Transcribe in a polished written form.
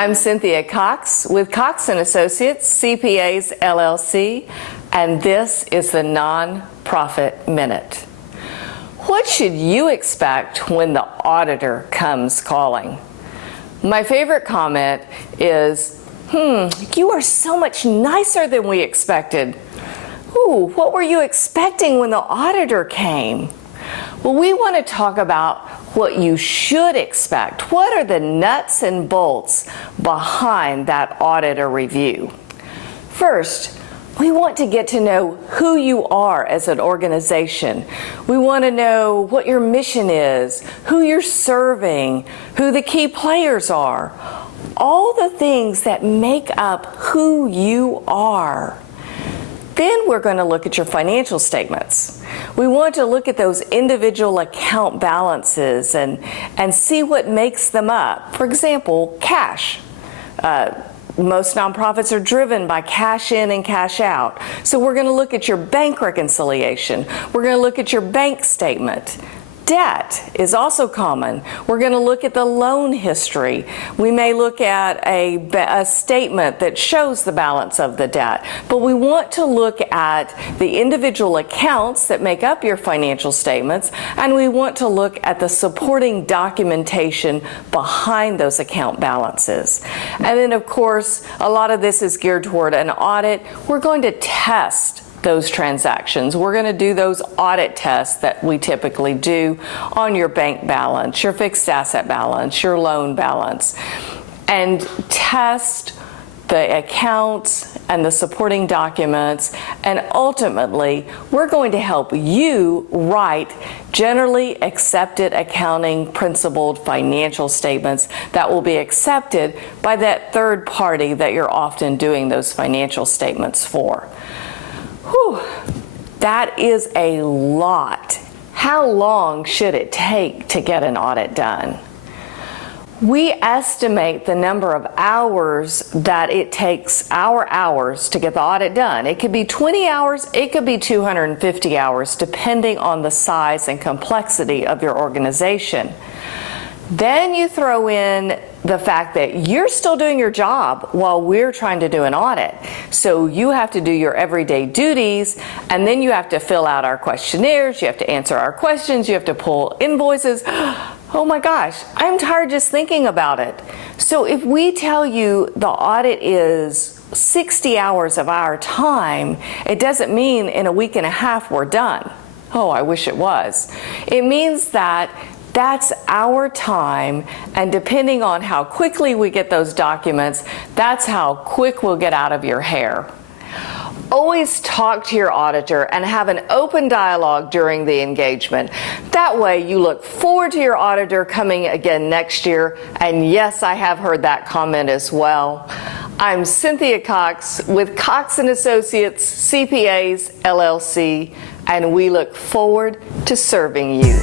I'm Cynthia Cox with Cox & Associates, CPAs LLC, and this is the Nonprofit Minute. What should you expect when the auditor comes calling? My favorite comment is, you are so much nicer than we expected. Ooh, what were you expecting when the auditor came? Well, we want to talk about what you should expect. What are the nuts and bolts behind that auditor review? First, we want to get to know who you are as an organization. We want to know what your mission is, who you're serving, who the key players are, all the things that make up who you are. Then we're going to look at your financial statements. We want to look at those individual account balances and see what makes them up. For example, cash. Most nonprofits are driven by cash in and cash out. So we're going to look at your bank reconciliation. We're going to look at your bank statement. Debt is also common. We're going to look at the loan history. We may look at a statement that shows the balance of the debt, but we want to look at the individual accounts that make up your financial statements, and we want to look at the supporting documentation behind those account balances. And then, of course, a lot of this is geared toward an audit. We're going to test those transactions. We're going to do those audit tests that we typically do on your bank balance, your fixed asset balance, your loan balance, and test the accounts and the supporting documents. And ultimately, we're going to help you write generally accepted accounting principled financial statements that will be accepted by that third party that you're often doing those financial statements for. Whew, that is a lot. How long should it take to get an audit done? We estimate the number of hours that it takes, our hours, to get the audit done. It could be 20 hours, it could be 250 hours, depending on the size and complexity of your organization. Then you throw in the fact that you're still doing your job while we're trying to do an audit. So you have to do your everyday duties, and then you have to fill out our questionnaires, you have to answer our questions, you have to pull invoices. Oh my gosh, I'm tired just thinking about it. So if we tell you the audit is 60 hours of our time, it doesn't mean in a week and a half we're done. Oh, I wish it was. It means that that's our time, and depending on how quickly we get those documents, that's how quick we'll get out of your hair. Always talk to your auditor and have an open dialogue during the engagement. That way you look forward to your auditor coming again next year, and yes, I have heard that comment as well. I'm Cynthia Cox with Cox & Associates, CPAs LLC, and we look forward to serving you.